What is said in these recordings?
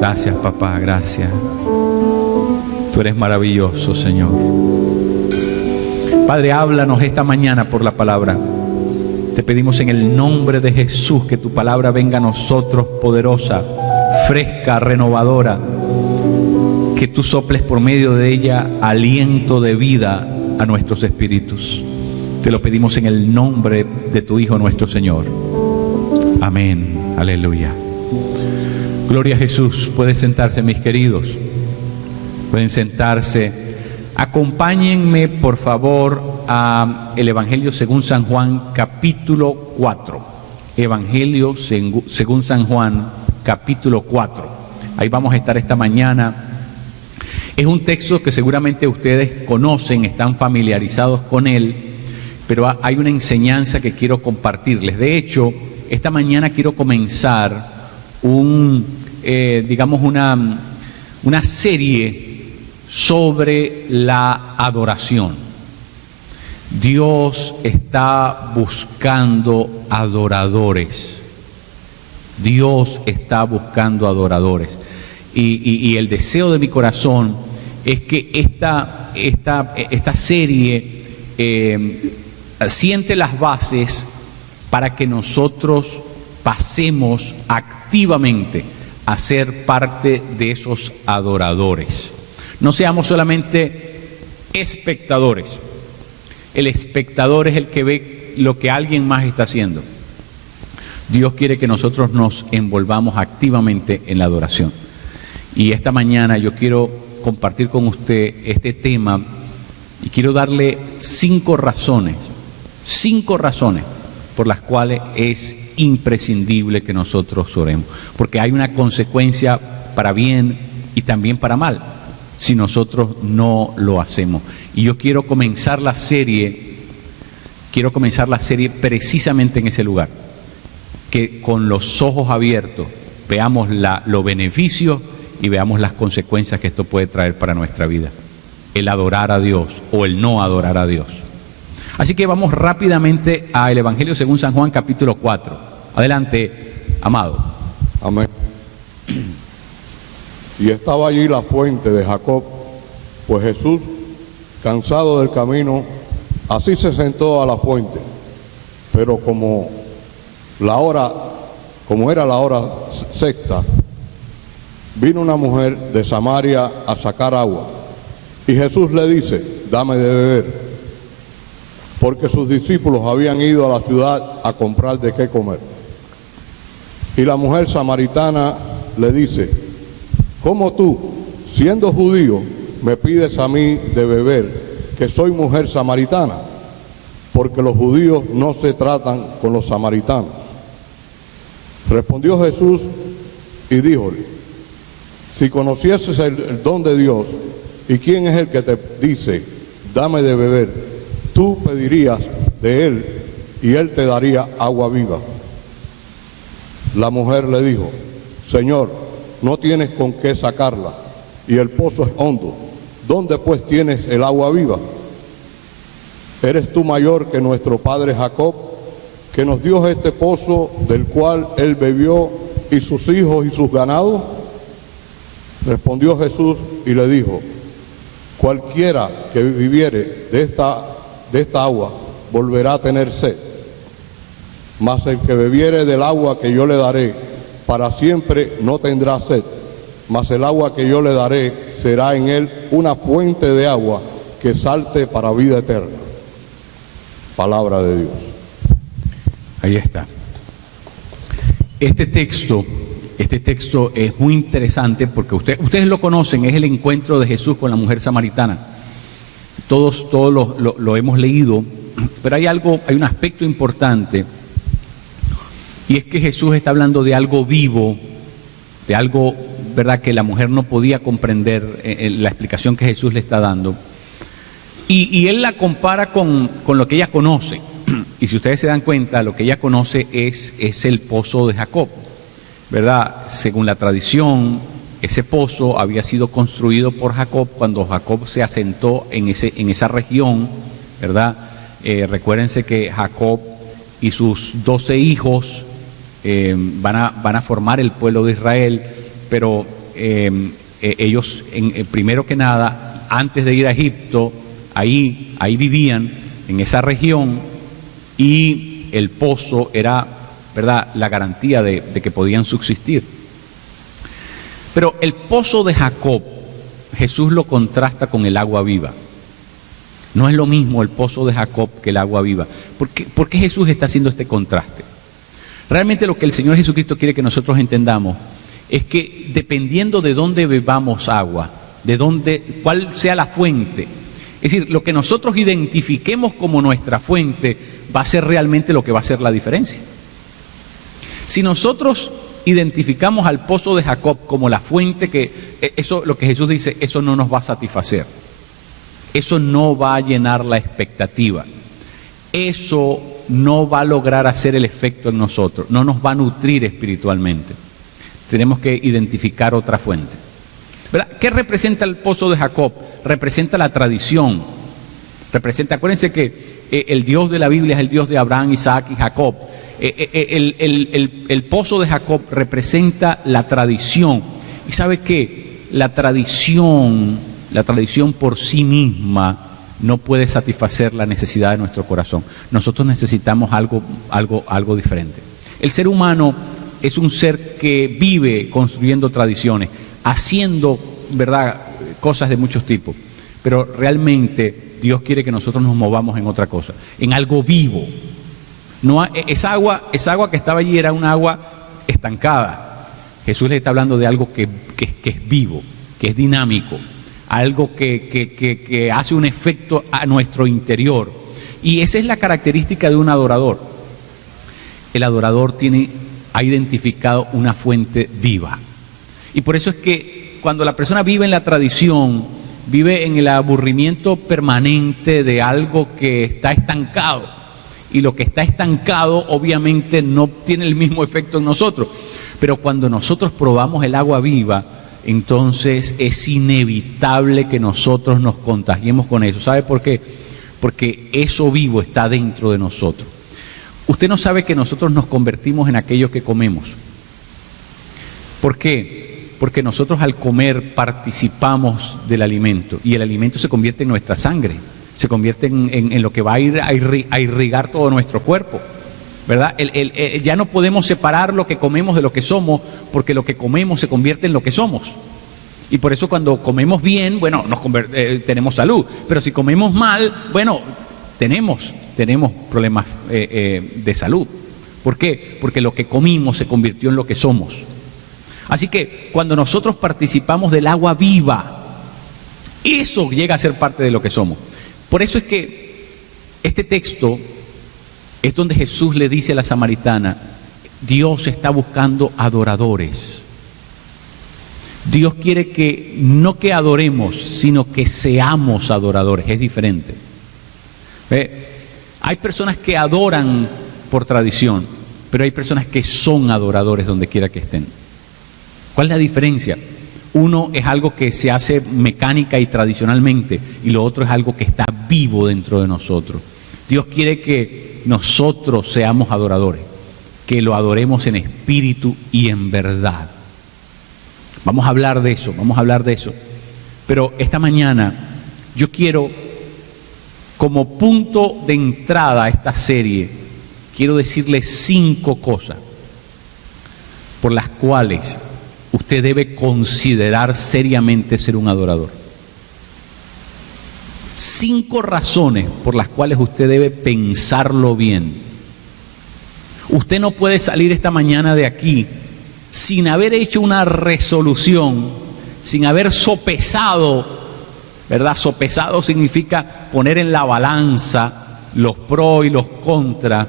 Gracias, papá, gracias. Tú eres maravilloso, Señor. Padre, háblanos esta mañana por la palabra. Te pedimos en el nombre de Jesús que tu palabra venga a nosotros poderosa, fresca, renovadora. Que tú soples por medio de ella aliento de vida a nuestros espíritus. Te lo pedimos en el nombre de tu Hijo nuestro Señor. Amén. Aleluya. Gloria a Jesús. Pueden sentarse, mis queridos. Pueden sentarse. Acompáñenme, por favor, a el Evangelio según San Juan, capítulo 4. Evangelio según San Juan, capítulo 4. Ahí vamos a estar esta mañana. Es un texto que seguramente ustedes conocen, están familiarizados con él, pero hay una enseñanza que quiero compartirles. De hecho, esta mañana quiero comenzar una serie sobre la adoración. Dios está buscando adoradores. Dios está buscando adoradores. Y el deseo de mi corazón es que esta serie siente las bases para que nosotros pasemos activamente a ser parte de esos adoradores. No seamos solamente espectadores. El espectador es el que ve lo que alguien más está haciendo. Dios quiere que nosotros nos envolvamos activamente en la adoración. Y esta mañana yo quiero compartir con usted este tema y quiero darle 5 razones por las cuales es imprescindible que nosotros oremos, porque hay una consecuencia para bien y también para mal si nosotros no lo hacemos. Y yo quiero comenzar la serie precisamente en ese lugar, que con los ojos abiertos veamos los beneficios y veamos las consecuencias que esto puede traer para nuestra vida, el adorar a Dios o el no adorar a Dios. Así que vamos rápidamente al Evangelio según San Juan, capítulo 4. Adelante, amado. Amén. Y estaba allí la fuente de Jacob, pues Jesús, cansado del camino, así se sentó a la fuente. Pero como era la hora sexta, vino una mujer de Samaria a sacar agua. Y Jesús le dice: dame de beber. Porque sus discípulos habían ido a la ciudad a comprar de qué comer. Y la mujer samaritana le dice: ¿cómo tú, siendo judío, me pides a mí de beber, que soy mujer samaritana? Porque los judíos no se tratan con los samaritanos. Respondió Jesús y díjole: si conocieses el don de Dios y quién es el que te dice, dame de beber, tú pedirías de él y él te daría agua viva. La mujer le dijo: Señor, no tienes con qué sacarla y el pozo es hondo. ¿Dónde pues tienes el agua viva? ¿Eres tú mayor que nuestro padre Jacob, que nos dio este pozo del cual él bebió y sus hijos y sus ganados? Respondió Jesús y le dijo: cualquiera que viviere de esta agua volverá a tener sed, mas el que bebiere del agua que yo le daré para siempre no tendrá sed, mas el agua que yo le daré será en él una fuente de agua que salte para vida eterna. Palabra de Dios. Ahí está. Este texto es muy interesante porque ustedes lo conocen, es el encuentro de Jesús con la mujer samaritana. Todos lo hemos leído, pero hay un aspecto importante, y es que Jesús está hablando de algo vivo, de algo, ¿verdad?, que la mujer no podía comprender la explicación que Jesús le está dando. Y él la compara con lo que ella conoce. Y si ustedes se dan cuenta, lo que ella conoce es el pozo de Jacob, ¿verdad? Según la tradición, ese pozo había sido construido por Jacob cuando Jacob se asentó en esa región, ¿verdad? Recuérdense que Jacob y sus 12 hijos van a formar el pueblo de Israel, pero ellos, primero que nada, antes de ir a Egipto, ahí vivían, en esa región, y el pozo era, ¿verdad?, la garantía de que podían subsistir. Pero el pozo de Jacob, Jesús lo contrasta con el agua viva. No es lo mismo el pozo de Jacob que el agua viva. ¿Por qué Jesús está haciendo este contraste? Realmente lo que el Señor Jesucristo quiere que nosotros entendamos es que dependiendo de dónde bebamos agua, cuál sea la fuente, es decir, lo que nosotros identifiquemos como nuestra fuente va a ser realmente lo que va a hacer la diferencia. Si nosotros identificamos al pozo de Jacob como la fuente, eso, lo que Jesús dice, eso no nos va a satisfacer. Eso no va a llenar la expectativa. Eso no va a lograr hacer el efecto en nosotros, no nos va a nutrir espiritualmente. Tenemos que identificar otra fuente. ¿Verdad? ¿Qué representa el pozo de Jacob? Representa la tradición. Acuérdense que el Dios de la Biblia es el Dios de Abraham, Isaac y Jacob. El pozo de Jacob representa la tradición. ¿Y sabe qué? La tradición por sí misma no puede satisfacer la necesidad de nuestro corazón. Nosotros necesitamos algo diferente. El ser humano es un ser que vive construyendo tradiciones, haciendo, ¿verdad?, cosas de muchos tipos. Pero realmente Dios quiere que nosotros nos movamos en otra cosa, en algo vivo. No, esa agua que estaba allí era una agua estancada. Jesús le está hablando de algo que es vivo, que es dinámico, algo que hace un efecto a nuestro interior. Y esa es la característica de un adorador. El adorador ha identificado una fuente viva. Y por eso es que cuando la persona vive en la tradición, vive en el aburrimiento permanente de algo que está estancado. Y lo que está estancado obviamente no tiene el mismo efecto en nosotros. Pero cuando nosotros probamos el agua viva, entonces es inevitable que nosotros nos contagiemos con eso. ¿Sabe por qué? Porque eso vivo está dentro de nosotros. Usted no sabe que nosotros nos convertimos en aquello que comemos. ¿Por qué? Porque nosotros al comer participamos del alimento y el alimento se convierte en nuestra sangre, se convierte en lo que va a ir a irrigar todo nuestro cuerpo, ¿verdad? Ya no podemos separar lo que comemos de lo que somos, porque lo que comemos se convierte en lo que somos. Y por eso cuando comemos bien, bueno, tenemos salud, pero si comemos mal, bueno, tenemos problemas de salud. ¿Por qué? Porque lo que comimos se convirtió en lo que somos. Así que cuando nosotros participamos del agua viva, eso llega a ser parte de lo que somos. Por eso es que este texto es donde Jesús le dice a la samaritana, Dios está buscando adoradores. Dios quiere que no que adoremos, sino que seamos adoradores. Es diferente. Hay personas que adoran por tradición, pero hay personas que son adoradores donde quiera que estén. ¿Cuál es la diferencia? Uno es algo que se hace mecánica y tradicionalmente, y lo otro es algo que está vivo dentro de nosotros. Dios quiere que nosotros seamos adoradores, que lo adoremos en espíritu y en verdad. Vamos a hablar de eso. Pero esta mañana yo quiero, como punto de entrada a esta serie, quiero decirles 5 cosas por las cuales usted debe considerar seriamente ser un adorador. 5 razones por las cuales usted debe pensarlo bien. Usted no puede salir esta mañana de aquí sin haber hecho una resolución, sin haber sopesado, ¿verdad? Sopesado significa poner en la balanza los pros y los contras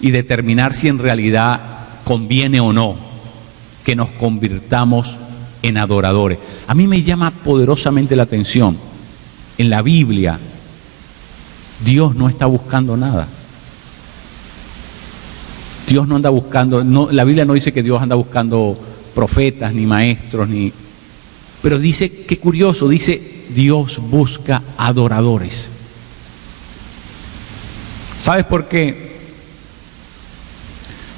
y determinar si en realidad conviene o no que nos convirtamos en adoradores. A mí me llama poderosamente la atención. En la Biblia, Dios no está buscando nada. Dios no anda buscando, la Biblia no dice que Dios anda buscando profetas, ni maestros, pero dice, qué curioso, dice, Dios busca adoradores. ¿Sabes por qué?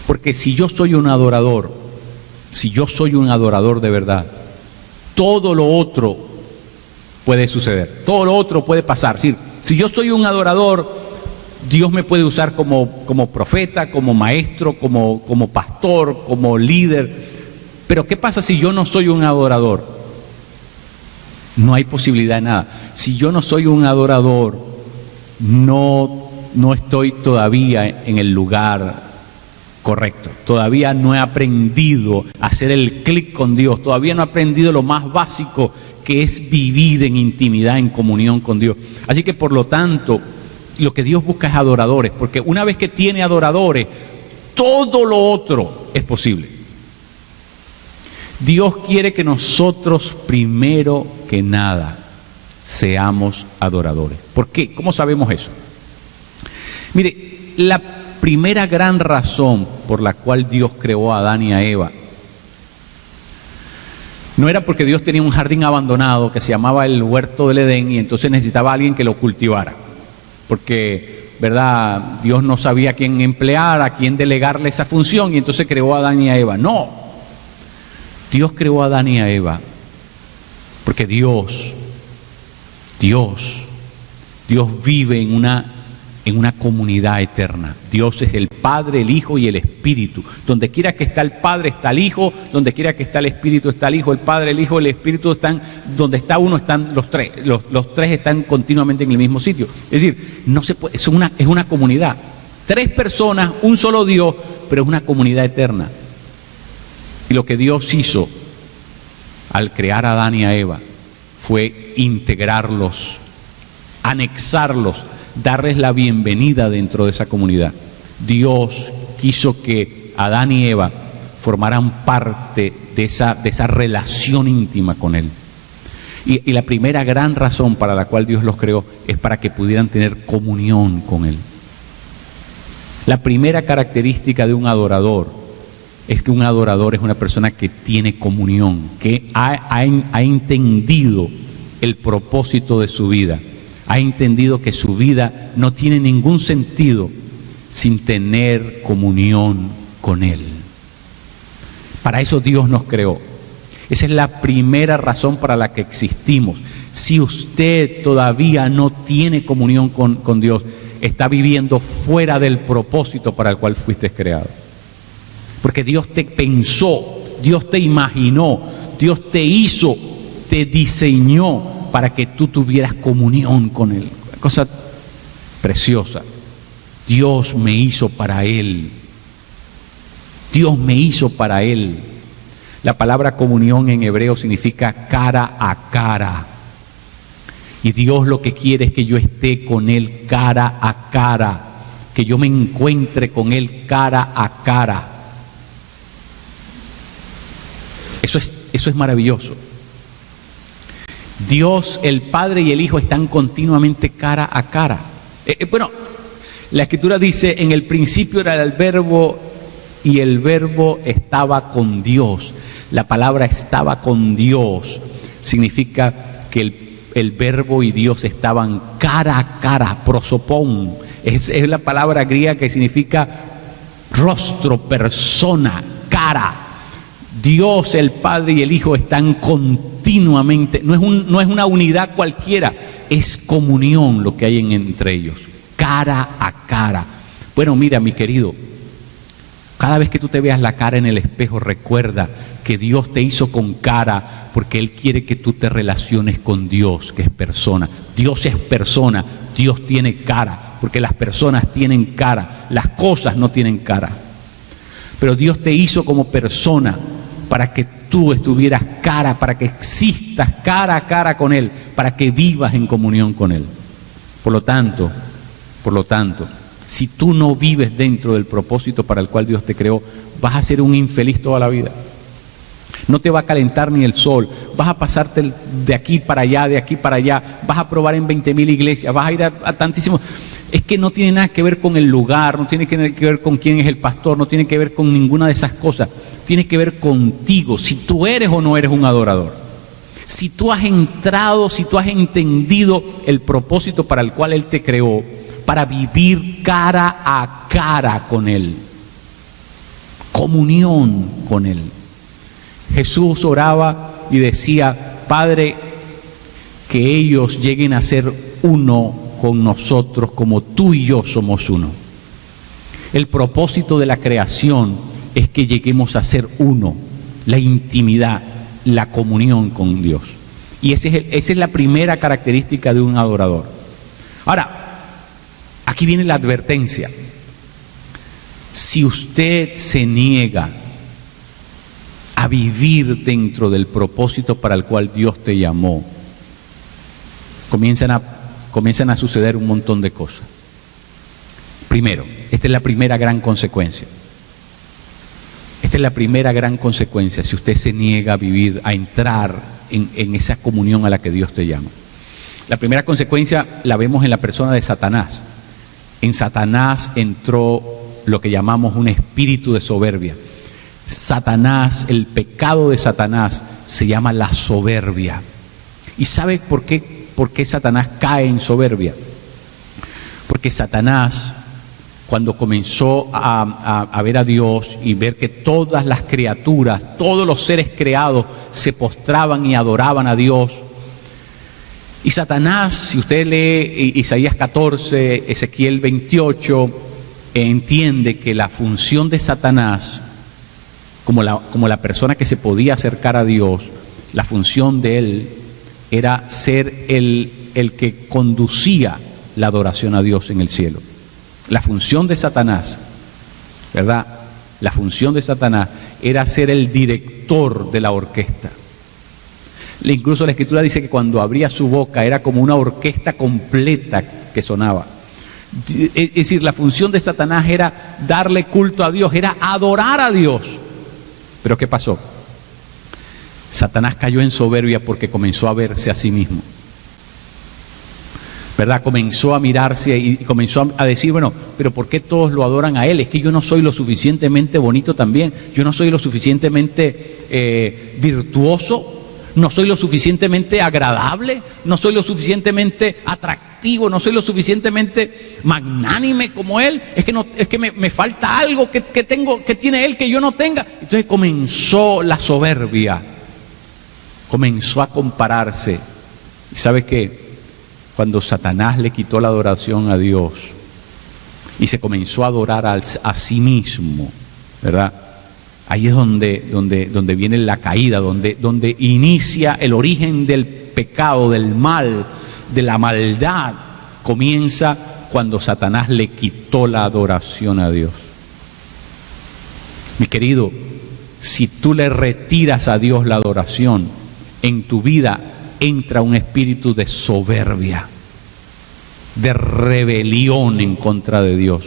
Porque si yo soy un adorador de verdad, todo lo otro puede suceder, todo lo otro puede pasar. Si yo soy un adorador, Dios me puede usar como profeta, como maestro, como pastor, como líder. Pero ¿qué pasa si yo no soy un adorador? No hay posibilidad de nada. Si yo no soy un adorador, no estoy todavía en el lugar correcto. Todavía no he aprendido a hacer el clic con Dios. Todavía no he aprendido lo más básico, que es vivir en intimidad, en comunión con Dios. Así que por lo tanto, lo que Dios busca es adoradores, porque una vez que tiene adoradores, todo lo otro es posible. Dios quiere que nosotros, primero que nada, seamos adoradores. ¿Por qué? ¿Cómo sabemos eso? Mire, la primera gran razón por la cual Dios creó a Adán y a Eva no era porque Dios tenía un jardín abandonado que se llamaba el huerto del Edén y entonces necesitaba a alguien que lo cultivara. Porque, ¿verdad? Dios no sabía a quién emplear, a quién delegarle esa función y entonces creó a Adán y a Eva. No, Dios creó a Adán y a Eva porque Dios vive en una comunidad eterna. Dios es el Padre, el Hijo y el Espíritu. Donde quiera que está el Padre está el Hijo, donde quiera que está el Espíritu está el Hijo, el Padre, el Hijo, el Espíritu están, donde está uno están los tres. Los tres están continuamente en el mismo sitio. Es decir, no se puede, es una comunidad. Tres personas, un solo Dios, pero es una comunidad eterna. Y lo que Dios hizo al crear a Adán y a Eva fue integrarlos, anexarlos, darles la bienvenida dentro de esa comunidad. Dios quiso que Adán y Eva formaran parte de esa relación íntima con Él. Y la primera gran razón para la cual Dios los creó es para que pudieran tener comunión con Él. La primera característica de un adorador es que un adorador es una persona que tiene comunión, que ha entendido el propósito de su vida. Ha entendido que su vida no tiene ningún sentido sin tener comunión con Él. Para eso Dios nos creó. Esa es la primera razón para la que existimos. Si usted todavía no tiene comunión con Dios, está viviendo fuera del propósito para el cual fuiste creado. Porque Dios te pensó, Dios te imaginó, Dios te hizo, te diseñó para que tú tuvieras comunión con Él. Cosa preciosa. Dios me hizo para Él. Dios me hizo para Él. La palabra comunión en hebreo significa cara a cara. Y Dios lo que quiere es que yo esté con Él cara a cara, que yo me encuentre con Él cara a cara. Eso es maravilloso. Dios, el Padre y el Hijo están continuamente cara a cara. Bueno, la Escritura dice, en el principio era el Verbo y el Verbo estaba con Dios. La palabra estaba con Dios significa que el Verbo y Dios estaban cara a cara, prosopón. Es la palabra griega que significa rostro, persona, cara. Dios, el Padre y el Hijo están continuamente, no es una unidad cualquiera, es comunión lo que hay entre ellos, cara a cara. Bueno, mira, mi querido, cada vez que tú te veas la cara en el espejo, recuerda que Dios te hizo con cara porque Él quiere que tú te relaciones con Dios, que es persona. Dios es persona, Dios tiene cara, porque las personas tienen cara, las cosas no tienen cara. Pero Dios te hizo como persona para que tú estuvieras cara, para que existas cara a cara con Él, para que vivas en comunión con Él. Por lo tanto, si tú no vives dentro del propósito para el cual Dios te creó, vas a ser un infeliz toda la vida. No te va a calentar ni el sol, vas a pasarte de aquí para allá, vas a probar en 20,000 iglesias, vas a ir a tantísimos. Es que no tiene nada que ver con el lugar, no tiene que ver con quién es el pastor, no tiene que ver con ninguna de esas cosas. Tiene que ver contigo, si tú eres o no eres un adorador. Si tú has entrado, si tú has entendido el propósito para el cual Él te creó, para vivir cara a cara con Él. Comunión con Él. Jesús oraba y decía, Padre, que ellos lleguen a ser uno con nosotros como tú y yo somos uno. El propósito de la creación es que lleguemos a ser uno, la intimidad, la comunión con Dios. Y esa es la primera característica de un adorador. Ahora, aquí viene la advertencia. Si usted se niega a vivir dentro del propósito para el cual Dios te llamó, comienzan a suceder un montón de cosas. Primero, esta es la primera gran consecuencia. Esta es la primera gran consecuencia si usted se niega a vivir, a entrar en esa comunión a la que Dios te llama. La primera consecuencia la vemos en la persona de Satanás. En Satanás entró lo que llamamos un espíritu de soberbia. Satanás, el pecado de Satanás se llama la soberbia. ¿Y sabe por qué Satanás cae en soberbia? Porque Satanás, cuando comenzó a ver a Dios y ver que todas las criaturas, todos los seres creados se postraban y adoraban a Dios. Y Satanás, si usted lee Isaías 14, Ezequiel 28, entiende que la función de Satanás, como la persona que se podía acercar a Dios, la función de él era ser el que conducía la adoración a Dios en el cielo. La función de Satanás, ¿verdad? La función de Satanás era ser el director de la orquesta. Incluso la Escritura dice que cuando abría su boca era como una orquesta completa que sonaba. Es decir, la función de Satanás era darle culto a Dios, era adorar a Dios. Pero ¿qué pasó? Satanás cayó en soberbia porque comenzó a verse a sí mismo, ¿verdad? Comenzó a mirarse y comenzó a decir, bueno, pero ¿por qué todos lo adoran a él? Es que yo no soy lo suficientemente bonito también, yo no soy lo suficientemente virtuoso, no soy lo suficientemente agradable, no soy lo suficientemente atractivo, no soy lo suficientemente magnánime como él, es que me falta algo que tiene él que yo no tenga. Entonces comenzó la soberbia, comenzó a compararse. ¿Y sabe qué? Cuando Satanás le quitó la adoración a Dios y se comenzó a adorar a sí mismo, ¿verdad? Ahí es donde viene la caída, donde inicia el origen del pecado, del mal, de la maldad. Comienza cuando Satanás le quitó la adoración a Dios. Mi querido, si tú le retiras a Dios la adoración, en tu vida entra un espíritu de soberbia, de rebelión en contra de Dios.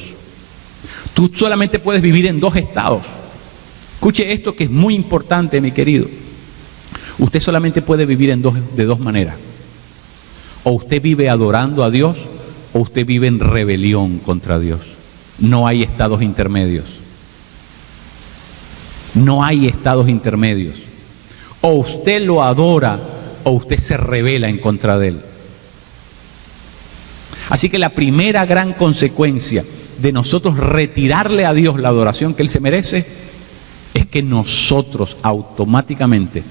Tú solamente puedes vivir en dos estados. Escuche esto que es muy importante, mi querido. Usted solamente puede vivir de dos maneras. O usted vive adorando a Dios, o usted vive en rebelión contra Dios. No hay estados intermedios. No hay estados intermedios. O usted lo adora, o usted se rebela en contra de él. Así que la primera gran consecuencia de nosotros retirarle a Dios la adoración que él se merece es que nosotros automáticamente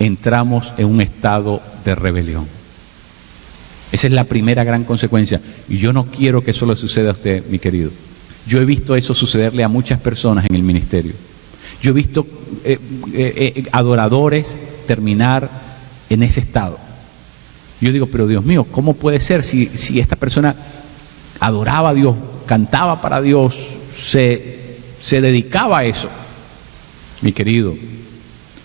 entramos en un estado de rebelión. Esa es la primera gran consecuencia. Y yo no quiero que eso le suceda a usted, mi querido. Yo he visto eso sucederle a muchas personas en el ministerio. Yo he visto adoradores terminar en ese estado. Yo digo, pero Dios mío, ¿cómo puede ser si esta persona adoraba a Dios, cantaba para Dios, se dedicaba a eso? Mi querido,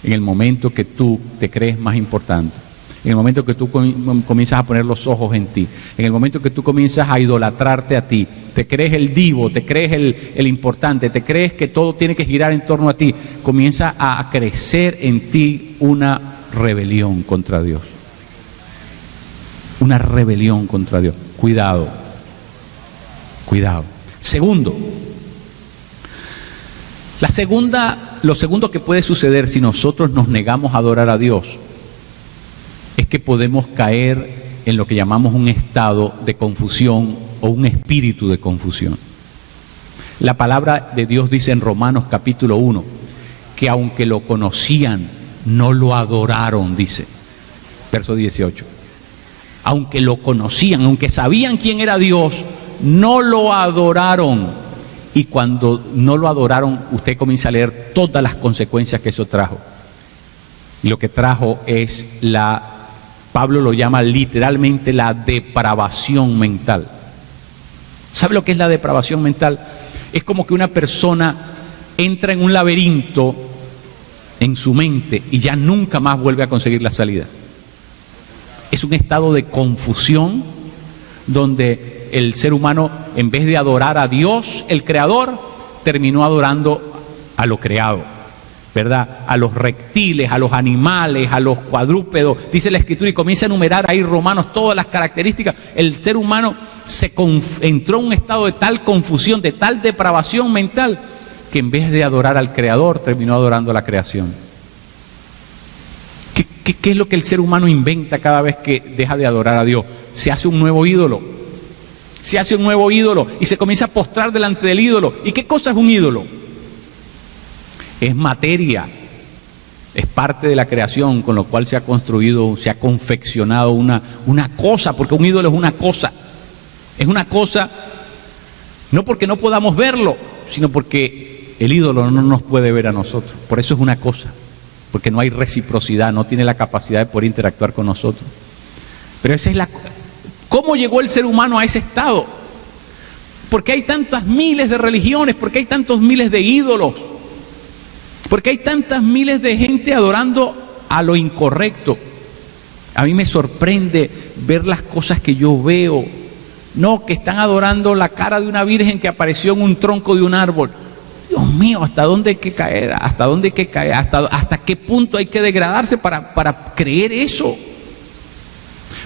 en el momento que tú te crees más importante, en el momento que tú comienzas a poner los ojos en ti, en el momento que tú comienzas a idolatrarte a ti, te crees el divo, te crees el importante, te crees que todo tiene que girar en torno a ti, comienza a crecer en ti una rebelión contra Dios. Una rebelión contra Dios. Cuidado, cuidado. Segundo, lo segundo que puede suceder si nosotros nos negamos a adorar a Dios es que podemos caer en lo que llamamos un estado de confusión o un espíritu de confusión. La palabra de Dios dice en Romanos capítulo 1 que aunque lo conocían, no lo adoraron, dice. Verso 18. Aunque lo conocían, aunque sabían quién era Dios, no lo adoraron. Y cuando no lo adoraron, usted comienza a leer todas las consecuencias que eso trajo. Y lo que trajo es Pablo lo llama literalmente la depravación mental. ¿Sabe lo que es la depravación mental? Es como que una persona entra en un laberinto en su mente y ya nunca más vuelve a conseguir la salida. Es un estado de confusión donde el ser humano, en vez de adorar a Dios, el Creador, terminó adorando a lo creado, ¿verdad? A los reptiles, a los animales, a los cuadrúpedos. Dice la Escritura y comienza a enumerar ahí Romanos todas las características. El ser humano entró en un estado de tal confusión, de tal depravación mental, que en vez de adorar al Creador, terminó adorando a la creación. ¿Qué es lo que el ser humano inventa cada vez que deja de adorar a Dios? Se hace un nuevo ídolo. Se hace un nuevo ídolo y se comienza a postrar delante del ídolo. ¿Y qué cosa es un ídolo? Es materia, es parte de la creación con lo cual se ha construido, se ha confeccionado una cosa, porque un ídolo es una cosa. Es una cosa, no porque no podamos verlo, sino porque el ídolo no nos puede ver a nosotros. Por eso es una cosa, porque no hay reciprocidad, no tiene la capacidad de poder interactuar con nosotros. Pero esa es ¿cómo llegó el ser humano a ese estado? ¿Por qué hay tantas miles de religiones? ¿Por qué hay tantos miles de ídolos? ¿Por qué hay tantas miles de gente adorando a lo incorrecto? A mí me sorprende ver las cosas que yo veo. No, que están adorando la cara de una virgen que apareció en un tronco de un árbol. Dios mío, ¿hasta dónde hay que caer? ¿Hasta dónde hay que caer? ¿Hasta qué punto hay que degradarse para creer eso?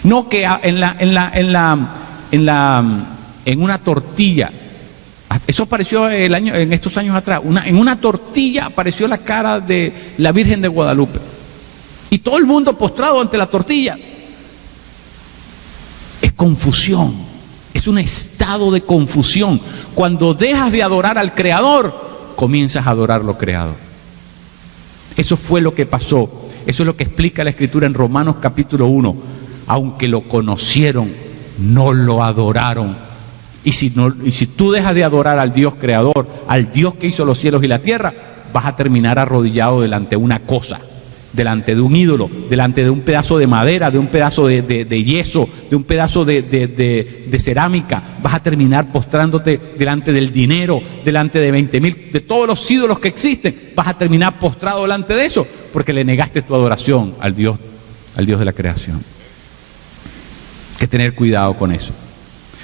No, que en una tortilla, eso apareció en estos años atrás, en una tortilla apareció la cara de la Virgen de Guadalupe. Y todo el mundo postrado ante la tortilla. Es confusión, es un estado de confusión. Cuando dejas de adorar al Creador, comienzas a adorar lo creado. Eso fue lo que pasó. Eso es lo que explica la Escritura en Romanos capítulo 1. Aunque lo conocieron, no lo adoraron. Y si tú dejas de adorar al Dios creador, al Dios que hizo los cielos y la tierra, vas a terminar arrodillado delante de una cosa, delante de un ídolo, delante de un pedazo de madera, de un pedazo de yeso, de un pedazo de cerámica. Vas a terminar postrándote delante del dinero, delante de 20,000, de todos los ídolos que existen. Vas a terminar postrado delante de eso, porque le negaste tu adoración al Dios de la creación. Hay que tener cuidado con eso.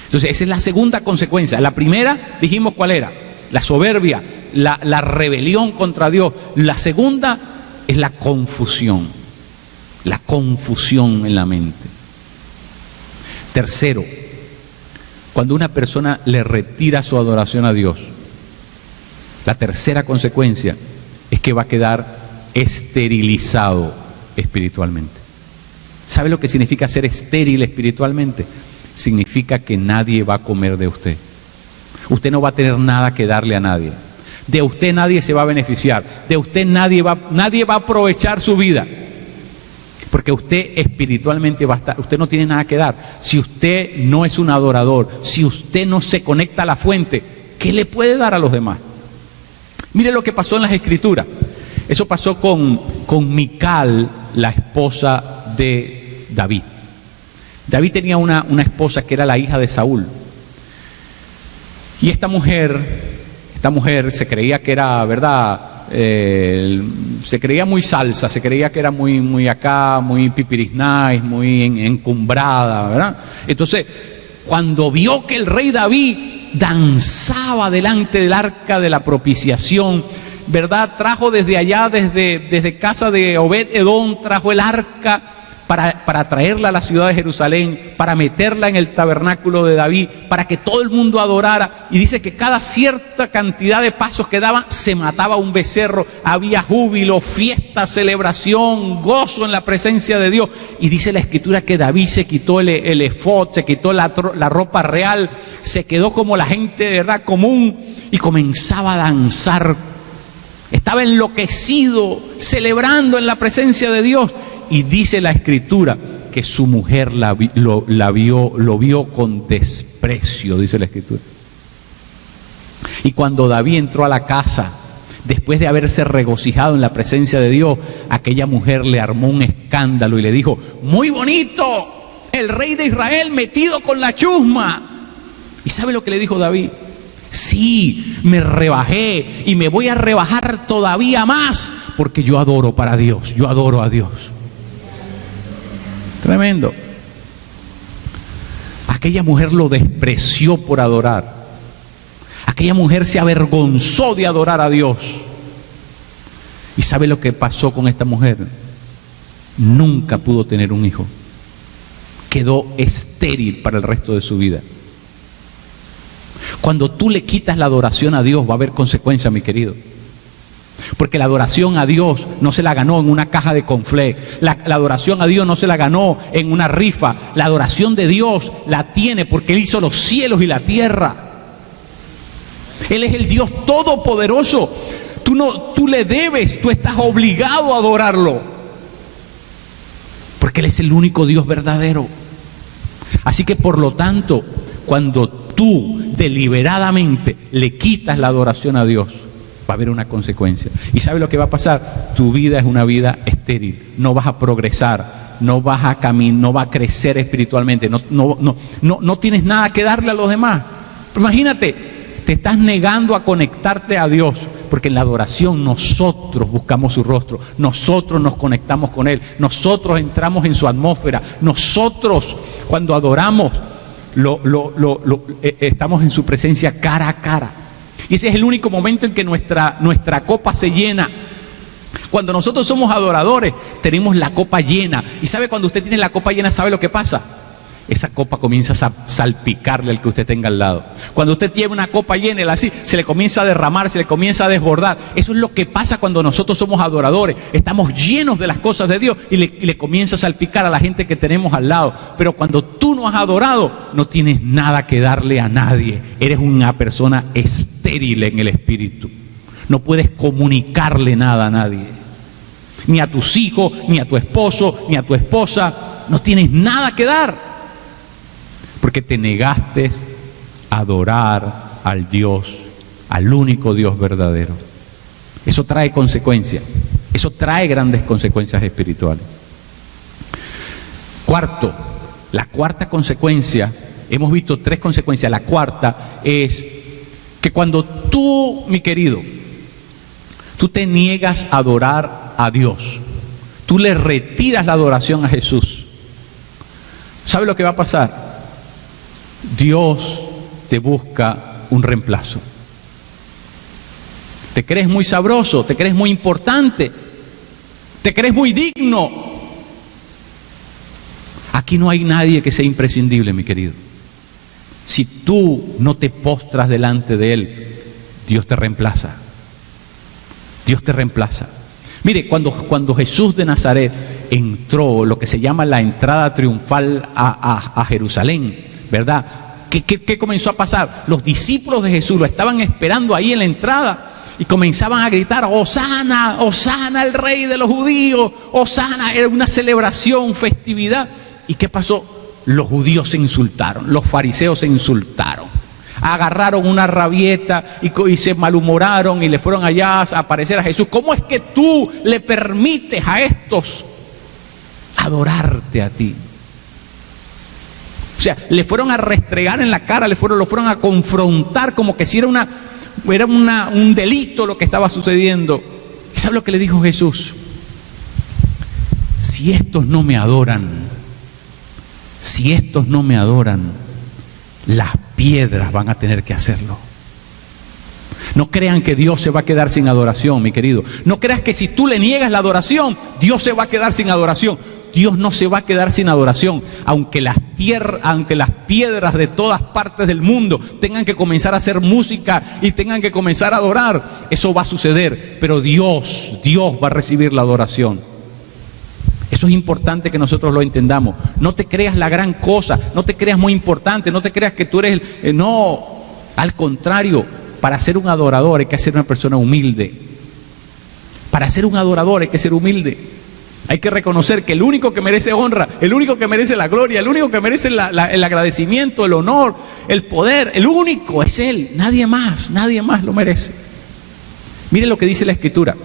Entonces, esa es la segunda consecuencia. La primera, dijimos cuál era: la soberbia, la rebelión contra Dios. La segunda es la confusión en la mente. Tercero, cuando una persona le retira su adoración a Dios, la tercera consecuencia es que va a quedar esterilizado espiritualmente. ¿Sabe lo que significa ser estéril espiritualmente? Significa que nadie va a comer de usted. Usted no va a tener nada que darle a nadie. De usted nadie se va a beneficiar. De usted nadie va a aprovechar su vida. Porque usted espiritualmente usted no tiene nada que dar. Si usted no es un adorador, si usted no se conecta a la fuente, ¿qué le puede dar a los demás? Mire lo que pasó en las Escrituras. Eso pasó con Mical, la esposa de David. David tenía una esposa que era la hija de Saúl. Y esta mujer se creía que era, ¿verdad? Se creía muy salsa, se creía que era muy acá, muy pipirisnais, muy encumbrada, ¿verdad? Entonces, cuando vio que el rey David danzaba delante del arca de la propiciación, ¿verdad? Trajo desde allá, desde casa de Obed-Edom, trajo el arca para traerla a la ciudad de Jerusalén, para meterla en el tabernáculo de David, para que todo el mundo adorara. Y dice que cada cierta cantidad de pasos que daban, se mataba un becerro, había júbilo, fiesta, celebración, gozo en la presencia de Dios. Y dice la Escritura que David se quitó el efod, se quitó la ropa real, se quedó como la gente de verdad común y comenzaba a danzar. Estaba enloquecido, celebrando en la presencia de Dios. y dice la Escritura que su mujer lo vio con desprecio, dice la Escritura. Y cuando David entró a la casa, después de haberse regocijado en la presencia de Dios, aquella mujer le armó un escándalo y le dijo: muy bonito, el rey de Israel metido con la chusma. ¿Y sabe lo que le dijo David? Sí, me rebajé y me voy a rebajar todavía más, porque yo adoro para Dios, yo adoro a Dios. Tremendo. Aquella mujer lo despreció por adorar. Aquella mujer se avergonzó de adorar a Dios. ¿Y sabe lo que pasó con esta mujer? Nunca pudo tener un hijo. Quedó estéril para el resto de su vida. Cuando tú le quitas la adoración a Dios, va a haber consecuencias, mi querido. Porque la adoración a Dios no se la ganó en una caja de conflé. La adoración a Dios no se la ganó en una rifa. La adoración de Dios la tiene porque Él hizo los cielos y la tierra. Él es el Dios todopoderoso. Tú le debes, tú estás obligado a adorarlo. Porque Él es el único Dios verdadero. Así que por lo tanto, cuando tú deliberadamente le quitas la adoración a Dios, va a haber una consecuencia. ¿Y sabe lo que va a pasar? Tu vida es una vida estéril. No vas a progresar, no vas a caminar, no vas a crecer espiritualmente. No tienes nada que darle a los demás. Pero imagínate, te estás negando a conectarte a Dios, porque en la adoración nosotros buscamos su rostro, nosotros nos conectamos con Él, nosotros entramos en su atmósfera, nosotros cuando adoramos estamos en su presencia cara a cara. Y ese es el único momento en que nuestra copa se llena. Cuando nosotros somos adoradores, tenemos la copa llena. Y sabe, cuando usted tiene la copa llena, ¿sabe lo que pasa? Esa copa comienza a salpicarle al que usted tenga al lado. Cuando usted tiene una copa llena, así, se le comienza a derramar, se le comienza a desbordar. Eso es lo que pasa cuando nosotros somos adoradores. Estamos llenos de las cosas de Dios y le comienza a salpicar a la gente que tenemos al lado. Pero cuando tú no has adorado, no tienes nada que darle a nadie. Eres una persona estéril en el espíritu. No puedes comunicarle nada a nadie. Ni a tus hijos, ni a tu esposo, ni a tu esposa. No tienes nada que dar. Porque te negaste a adorar al Dios, al único Dios verdadero. Eso trae consecuencias. Eso trae grandes consecuencias espirituales. Cuarto, la cuarta consecuencia, hemos visto 3 consecuencias. La cuarta es que cuando tú, mi querido, tú te niegas a adorar a Dios, tú le retiras la adoración a Jesús, ¿sabe lo que va a pasar? Dios te busca un reemplazo. Te crees muy sabroso, te crees muy importante, te crees muy digno. Aquí no hay nadie que sea imprescindible, mi querido. Si tú no te postras delante de Él, Dios te reemplaza. Dios te reemplaza. Mire, cuando Jesús de Nazaret entró, lo que se llama la entrada triunfal a Jerusalén, ¿verdad? ¿Qué comenzó a pasar? Los discípulos de Jesús lo estaban esperando ahí en la entrada y comenzaban a gritar: Hosana, Hosana el rey de los judíos, Hosana. Era una celebración, festividad. ¿Y qué pasó? Los judíos se insultaron, los fariseos se insultaron, agarraron una rabieta y se malhumoraron y le fueron allá a aparecer a Jesús. ¿Cómo es que tú le permites a estos adorarte a ti? O sea, le fueron a restregar en la cara, lo fueron a confrontar como que si era un delito lo que estaba sucediendo. ¿Y sabe lo que le dijo Jesús? Si estos no me adoran, las piedras van a tener que hacerlo. No crean que Dios se va a quedar sin adoración, mi querido. No creas que si tú le niegas la adoración, Dios se va a quedar sin adoración. Dios no se va a quedar sin adoración, aunque las piedras de todas partes del mundo tengan que comenzar a hacer música y tengan que comenzar a adorar. Eso va a suceder, pero Dios va a recibir la adoración. Eso es importante que nosotros lo entendamos. No te creas la gran cosa, no te creas muy importante, no te creas que tú eres no, al contrario, para ser un adorador hay que ser una persona humilde. Para ser un adorador hay que ser humilde. Hay que reconocer que el único que merece honra, el único que merece la gloria, el único que merece el agradecimiento, el honor, el poder, el único es Él. Nadie más lo merece. Mire lo que dice la Escritura.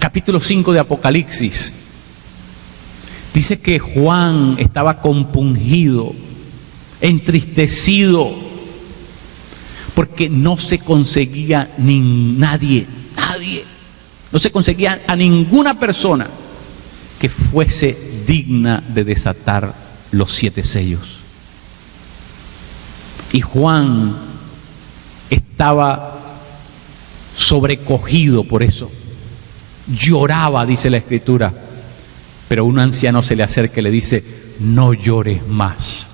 Capítulo 5 de Apocalipsis. Dice que Juan estaba compungido, entristecido, porque no se conseguía nadie. No se conseguía a ninguna persona que fuese digna de desatar los 7 sellos. Y Juan estaba sobrecogido por eso. Lloraba, dice la Escritura. Pero un anciano se le acerca y le dice: no llores más,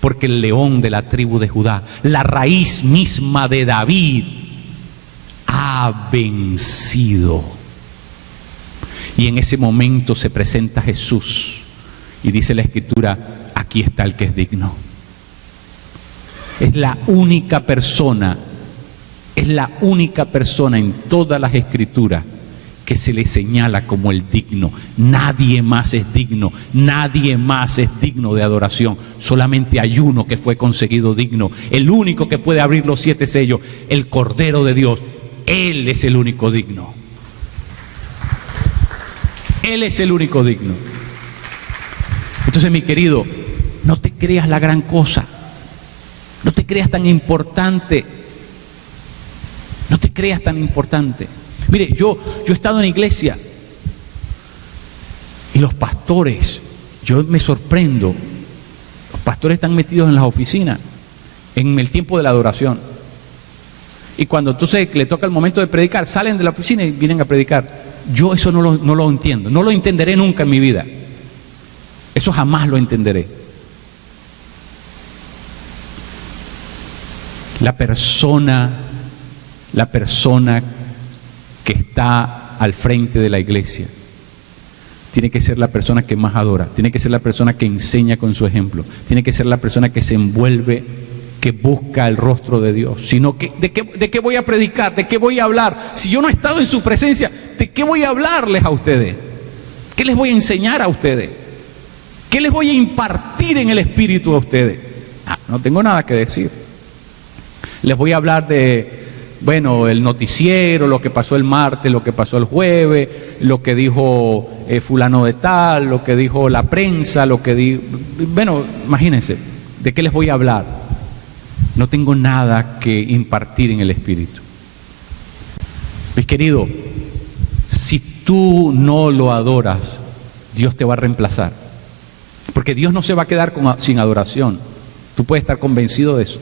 porque el león de la tribu de Judá, la raíz misma de David, ha vencido. Y en ese momento se presenta Jesús y dice la Escritura: aquí está el que es digno. Es la única persona en todas las Escrituras que se le señala como el digno. Nadie más es digno de adoración. Solamente hay uno que fue conseguido digno, el único que puede abrir los 7 sellos, el Cordero de Dios. Él es el único digno. Él es el único digno. Entonces, mi querido, no te creas la gran cosa. No te creas tan importante. No te creas tan importante. Mire, yo he estado en la iglesia y los pastores, yo me sorprendo. Los pastores están metidos en las oficinas en el tiempo de la adoración. Y cuando entonces le toca el momento de predicar, salen de la oficina y vienen a predicar. Yo eso no lo entiendo, no lo entenderé nunca en mi vida. Eso jamás lo entenderé. La persona que está al frente de la iglesia tiene que ser la persona que más adora, tiene que ser la persona que enseña con su ejemplo, tiene que ser la persona que se envuelve, que busca el rostro de Dios. Sino que, ¿de qué voy a predicar? ¿De qué voy a hablar? Si yo no he estado en su presencia, ¿de qué voy a hablarles a ustedes? ¿Qué les voy a enseñar a ustedes? ¿Qué les voy a impartir en el Espíritu a ustedes? No tengo nada que decir. Les voy a hablar de, el noticiero, lo que pasó el martes, lo que pasó el jueves, lo que dijo fulano de tal, lo que dijo la prensa, lo que dijo... imagínense, ¿de qué les voy a hablar? No tengo nada que impartir en el Espíritu. Mis queridos, si tú no lo adoras, Dios te va a reemplazar. Porque Dios no se va a quedar sin adoración. Tú puedes estar convencido de eso.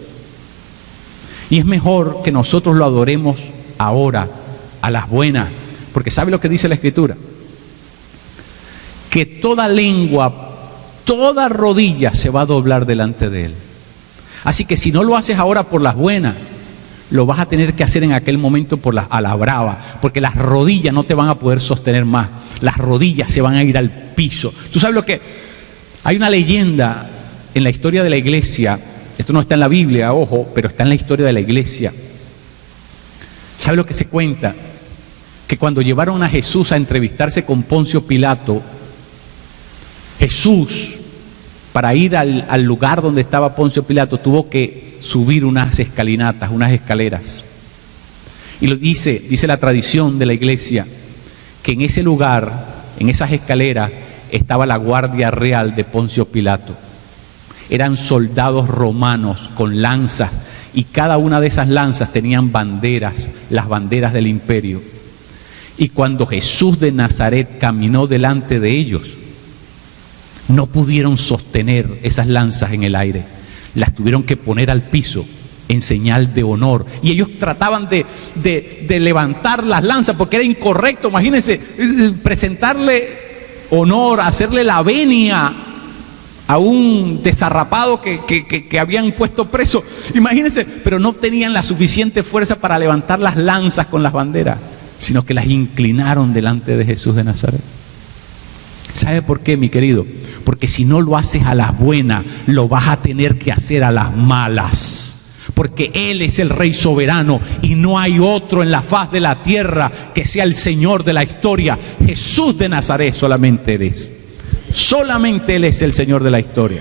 Y es mejor que nosotros lo adoremos ahora, a las buenas. Porque ¿sabe lo que dice la Escritura? Que toda lengua, toda rodilla se va a doblar delante de Él. Así que si no lo haces ahora por las buenas, lo vas a tener que hacer en aquel momento a la brava, porque las rodillas no te van a poder sostener más. Las rodillas se van a ir al piso. ¿Tú sabes lo que? Hay una leyenda en la historia de la iglesia. Esto no está en la Biblia, ojo, pero está en la historia de la iglesia. ¿Sabe lo que se cuenta? Que cuando llevaron a Jesús a entrevistarse con Poncio Pilato, Jesús, para ir al lugar donde estaba Poncio Pilato, tuvo que subir unas escalinatas, unas escaleras. Y lo dice la tradición de la iglesia, que en ese lugar, en esas escaleras, estaba la guardia real de Poncio Pilato. Eran soldados romanos con lanzas, y cada una de esas lanzas tenían banderas, las banderas del imperio. Y cuando Jesús de Nazaret caminó delante de ellos, no pudieron sostener esas lanzas en el aire, las tuvieron que poner al piso en señal de honor. Y ellos trataban de levantar las lanzas porque era incorrecto. Imagínense, presentarle honor, hacerle la venia a un desarrapado que habían puesto preso. Imagínense, pero no tenían la suficiente fuerza para levantar las lanzas con las banderas, sino que las inclinaron delante de Jesús de Nazaret. ¿Sabe por qué, mi querido? Porque si no lo haces a las buenas, lo vas a tener que hacer a las malas. porque Él es el Rey soberano y no hay otro en la faz de la tierra que sea el Señor de la historia. Jesús de Nazaret solamente Él es. Solamente Él es el Señor de la historia.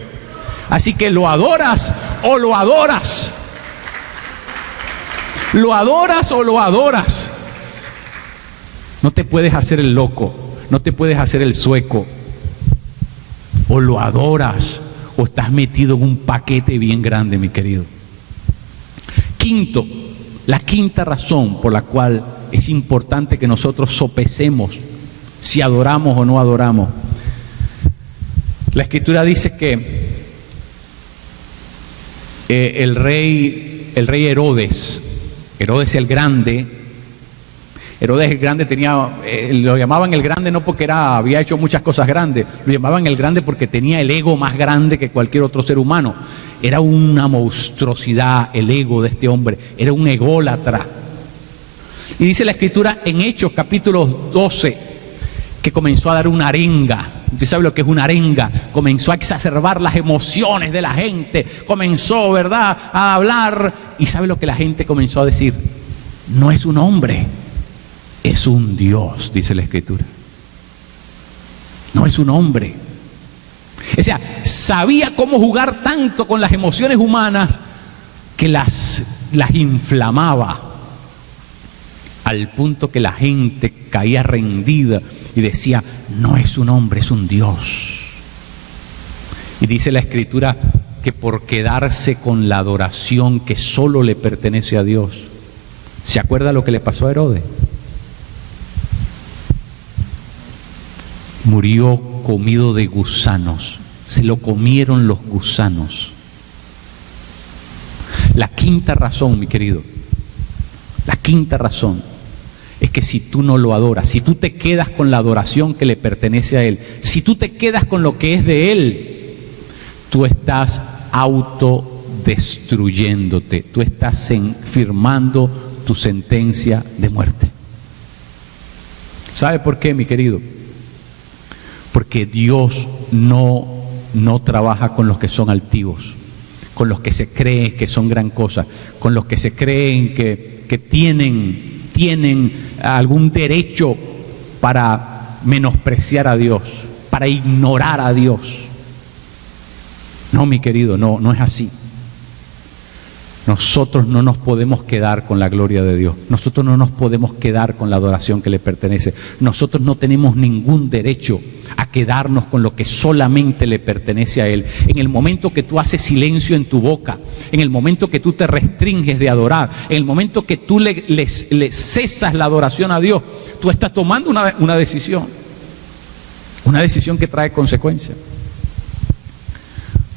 Así que lo adoras o lo adoras. Lo adoras o lo adoras. No te puedes hacer el loco, no te puedes hacer el sueco. O lo adoras o estás metido en un paquete bien grande, mi querido. Quinto, la quinta razón por la cual es importante que nosotros sopesemos si adoramos o no adoramos. La Escritura dice que el rey Herodes el Grande, Herodes el Grande lo llamaban el Grande no porque había hecho muchas cosas grandes, lo llamaban el Grande porque tenía el ego más grande que cualquier otro ser humano. Era una monstruosidad el ego de este hombre, era un ególatra. Y dice la Escritura en Hechos capítulo 12 que comenzó a dar una arenga. Usted sabe lo que es una arenga. Comenzó a exacerbar las emociones de la gente, comenzó, ¿verdad?, a hablar. Y sabe lo que la gente comenzó a decir: no es un hombre, es un Dios, dice la Escritura. No es un hombre. O sea, sabía cómo jugar tanto con las emociones humanas que las inflamaba, al punto que la gente caía rendida y decía: no es un hombre, es un Dios. Y dice la Escritura que por quedarse con la adoración que solo le pertenece a Dios, ¿se acuerda lo que le pasó a Herodes? Murió comido de gusanos, se lo comieron los gusanos. La quinta razón, mi querido, la quinta razón es que si tú no lo adoras, si tú te quedas con la adoración que le pertenece a Él, si tú te quedas con lo que es de Él, tú estás autodestruyéndote, tú estás firmando tu sentencia de muerte. ¿Sabe por qué, mi querido? Porque Dios no trabaja con los que son altivos, con los que se creen que son gran cosa, con los que se creen que tienen algún derecho para menospreciar a Dios, para ignorar a Dios. No, mi querido, no es así. Nosotros no nos podemos quedar con la gloria de Dios. Nosotros no nos podemos quedar con la adoración que le pertenece. Nosotros no tenemos ningún derecho a quedarnos con lo que solamente le pertenece a Él. En el momento que tú haces silencio en tu boca, en el momento que tú te restringes de adorar, en el momento que tú le cesas la adoración a Dios, tú estás tomando una decisión que trae consecuencias.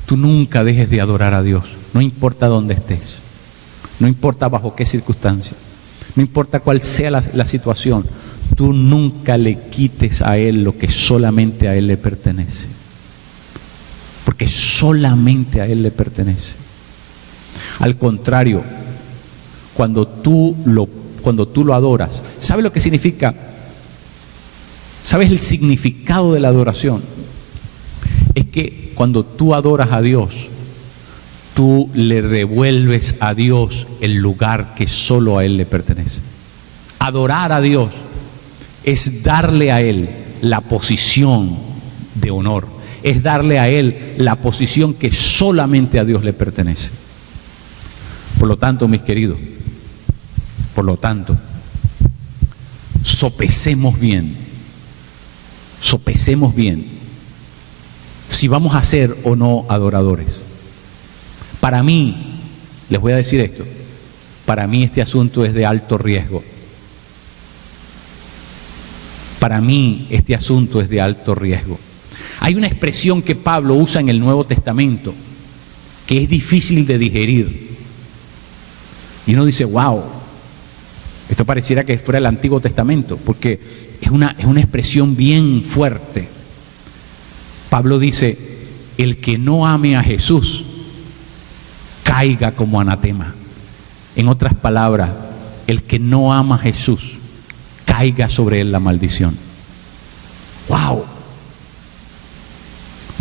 Tú nunca dejes de adorar a Dios, no importa dónde estés, no importa bajo qué circunstancia, no importa cuál sea la situación. Tú nunca le quites a Él lo que solamente a Él le pertenece, porque solamente a Él le pertenece. Al contrario, cuando tú lo adoras, ¿sabes lo que significa? ¿Sabes el significado de la adoración? Es que cuando tú adoras a Dios, tú le devuelves a Dios el lugar que solo a Él le pertenece. Adorar a Dios es darle a Él la posición de honor, es darle a Él la posición que solamente a Dios le pertenece. Por lo tanto, mis queridos, sopesemos bien si vamos a ser o no adoradores. Para mí, les voy a decir esto, para mí este asunto es de alto riesgo. Para mí este asunto es de alto riesgo. Hay una expresión que Pablo usa en el Nuevo Testamento que es difícil de digerir. Y uno dice: wow, esto pareciera que fuera el Antiguo Testamento, porque es una expresión bien fuerte. Pablo dice: el que no ame a Jesús, caiga como anatema. En otras palabras, el que no ama a Jesús, caiga sobre él la maldición. ¡Wow!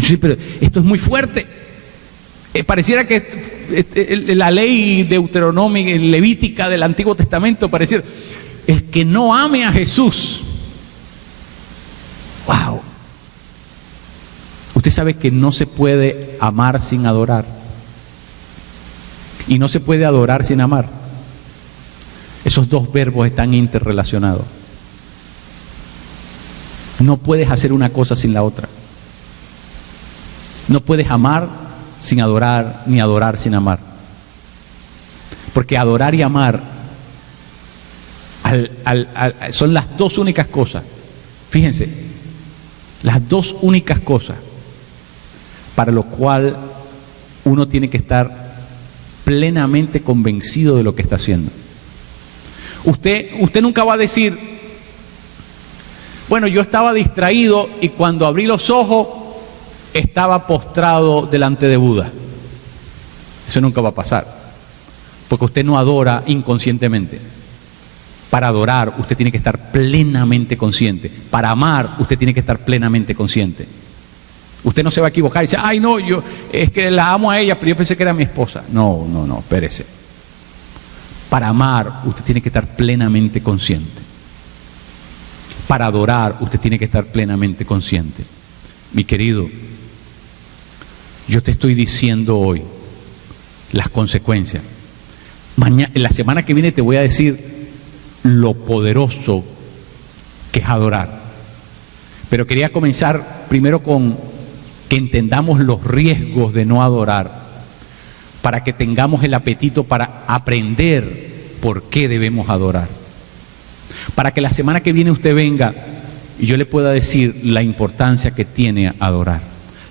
Sí, pero esto es muy fuerte. Pareciera que la ley deuteronómica, levítica del Antiguo Testamento, pareciera, el que no ame a Jesús, wow. Usted sabe que no se puede amar sin adorar. Y no se puede adorar sin amar. Esos dos verbos están interrelacionados. No puedes hacer una cosa sin la otra. No puedes amar sin adorar, ni adorar sin amar. Porque adorar y amar son las dos únicas cosas. Fíjense, las dos únicas cosas para lo cual uno tiene que estar plenamente convencido de lo que está haciendo. Usted nunca va a decir, bueno, yo estaba distraído y cuando abrí los ojos estaba postrado delante de Buda. Eso nunca va a pasar, porque usted no adora inconscientemente. Para adorar usted tiene que estar plenamente consciente. Para amar usted tiene que estar plenamente consciente. Usted no se va a equivocar y dice, ay no, yo es que la amo a ella, pero yo pensé que era mi esposa. No, espérese. Para amar usted tiene que estar plenamente consciente. Para adorar usted tiene que estar plenamente consciente. Mi querido, yo te estoy diciendo hoy las consecuencias. La semana que viene te voy a decir lo poderoso que es adorar. Pero quería comenzar primero con que entendamos los riesgos de no adorar, para que tengamos el apetito para aprender por qué debemos adorar. Para que la semana que viene usted venga y yo le pueda decir la importancia que tiene adorar,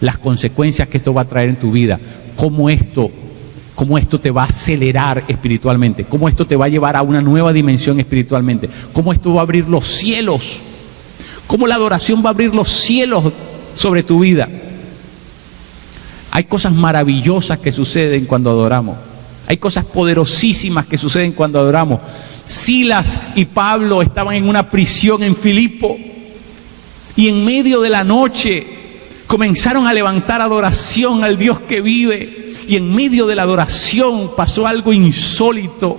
las consecuencias que esto va a traer en tu vida, cómo esto te va a acelerar espiritualmente, cómo esto te va a llevar a una nueva dimensión espiritualmente, cómo esto va a abrir los cielos, cómo la adoración va a abrir los cielos sobre tu vida. Hay cosas maravillosas que suceden cuando adoramos. Hay cosas poderosísimas que suceden cuando adoramos. Silas y Pablo estaban en una prisión en Filipo y en medio de la noche comenzaron a levantar adoración al Dios que vive, y en medio de la adoración pasó algo insólito.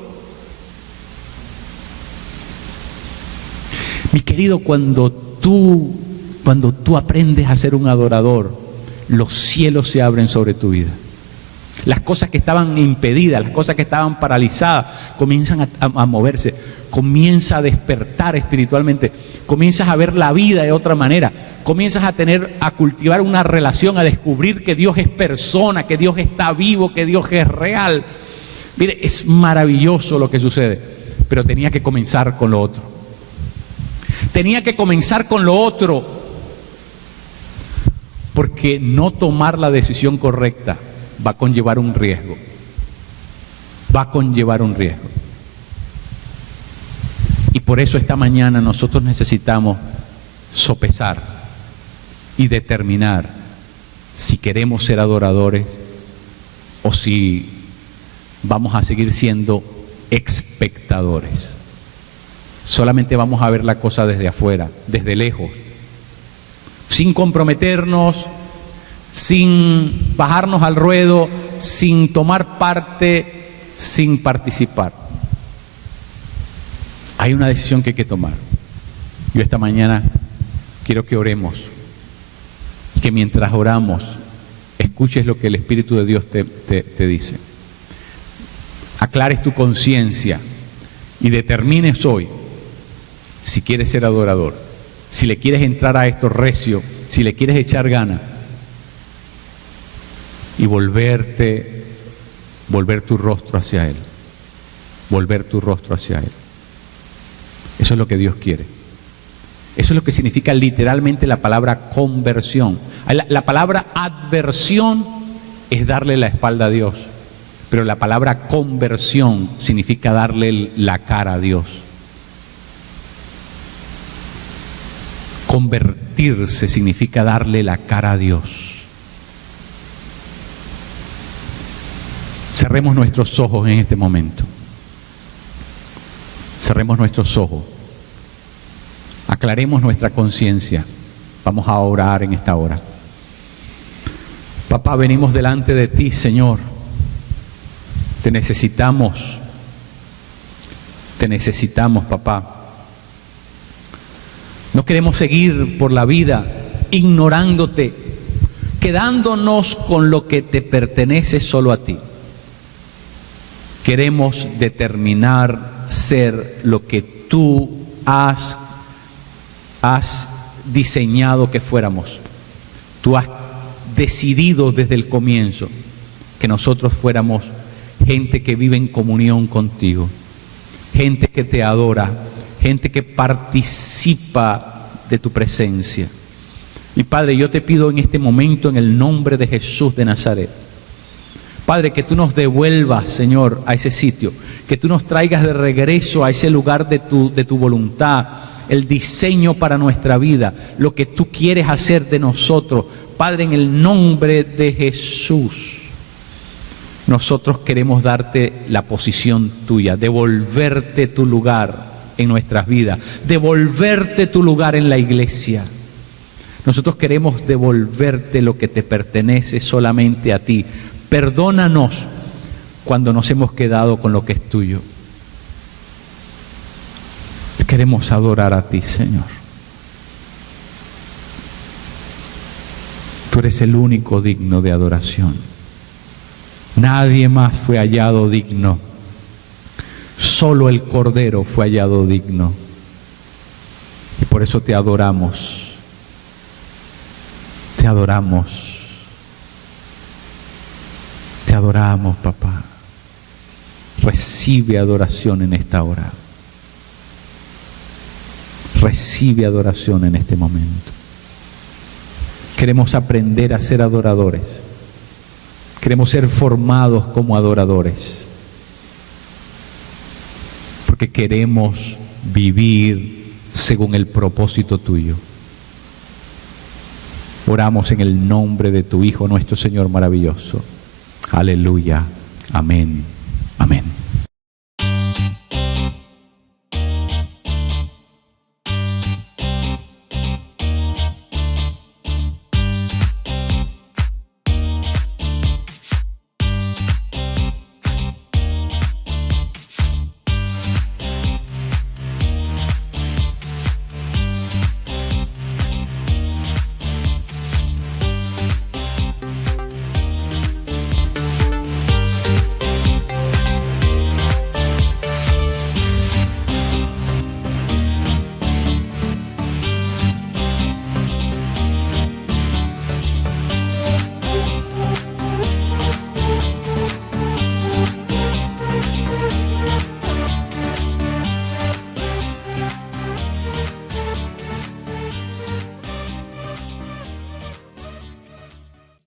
Mi querido, cuando tú aprendes a ser un adorador, los cielos se abren sobre tu vida. Las cosas que estaban impedidas, las cosas que estaban paralizadas, comienzan a moverse, comienza a despertar espiritualmente, comienzas a ver la vida de otra manera, comienzas a cultivar una relación, a descubrir que Dios es persona, que Dios está vivo, que Dios es real. Mire, es maravilloso lo que sucede, pero tenía que comenzar con lo otro. Tenía que comenzar con lo otro. Porque no tomar la decisión correcta va a conllevar un riesgo. Va a conllevar un riesgo. Y por eso esta mañana nosotros necesitamos sopesar y determinar si queremos ser adoradores o si vamos a seguir siendo espectadores. Solamente vamos a ver la cosa desde afuera, desde lejos, sin comprometernos, sin bajarnos al ruedo, sin tomar parte, sin participar. Hay una decisión que hay que tomar. Yo esta mañana quiero que oremos, que mientras oramos escuches lo que el Espíritu de Dios te dice. Aclares tu conciencia y determines hoy si quieres ser adorador. Si le quieres entrar a esto recio, si le quieres echar gana y volver tu rostro hacia Él, volver tu rostro hacia Él. Eso es lo que Dios quiere. Eso es lo que significa literalmente la palabra conversión. La palabra adversión es darle la espalda a Dios, pero la palabra conversión significa darle la cara a Dios. Convertirse significa darle la cara a Dios. Cerremos nuestros ojos en este momento. Cerremos nuestros ojos. Aclaremos nuestra conciencia. Vamos a orar en esta hora. Papá, venimos delante de ti, Señor. Te necesitamos, papá. No queremos seguir por la vida ignorándote, quedándonos con lo que te pertenece solo a ti. Queremos determinar ser lo que tú has diseñado que fuéramos. Tú has decidido desde el comienzo que nosotros fuéramos gente que vive en comunión contigo, gente que te adora, gente que participa de tu presencia. Y Padre, yo te pido en este momento, en el nombre de Jesús de Nazaret, Padre, que tú nos devuelvas, Señor, a ese sitio, que tú nos traigas de regreso a ese lugar de tu voluntad, el diseño para nuestra vida, lo que tú quieres hacer de nosotros. Padre, en el nombre de Jesús, nosotros queremos darte la posición tuya, devolverte tu lugar en nuestras vidas, devolverte tu lugar en la iglesia. Nosotros queremos devolverte lo que te pertenece solamente a ti. Perdónanos cuando nos hemos quedado con lo que es tuyo. Queremos adorar a ti, Señor. Tú eres el único digno de adoración. Nadie más fue hallado digno. Solo el Cordero fue hallado digno. Y por eso te adoramos. Te adoramos. Te adoramos, papá. Recibe adoración en esta hora. Recibe adoración en este momento. Queremos aprender a ser adoradores. Queremos ser formados como adoradores. Porque queremos vivir según el propósito tuyo. Oramos en el nombre de tu Hijo, nuestro Señor maravilloso. Aleluya. Amén. Amén.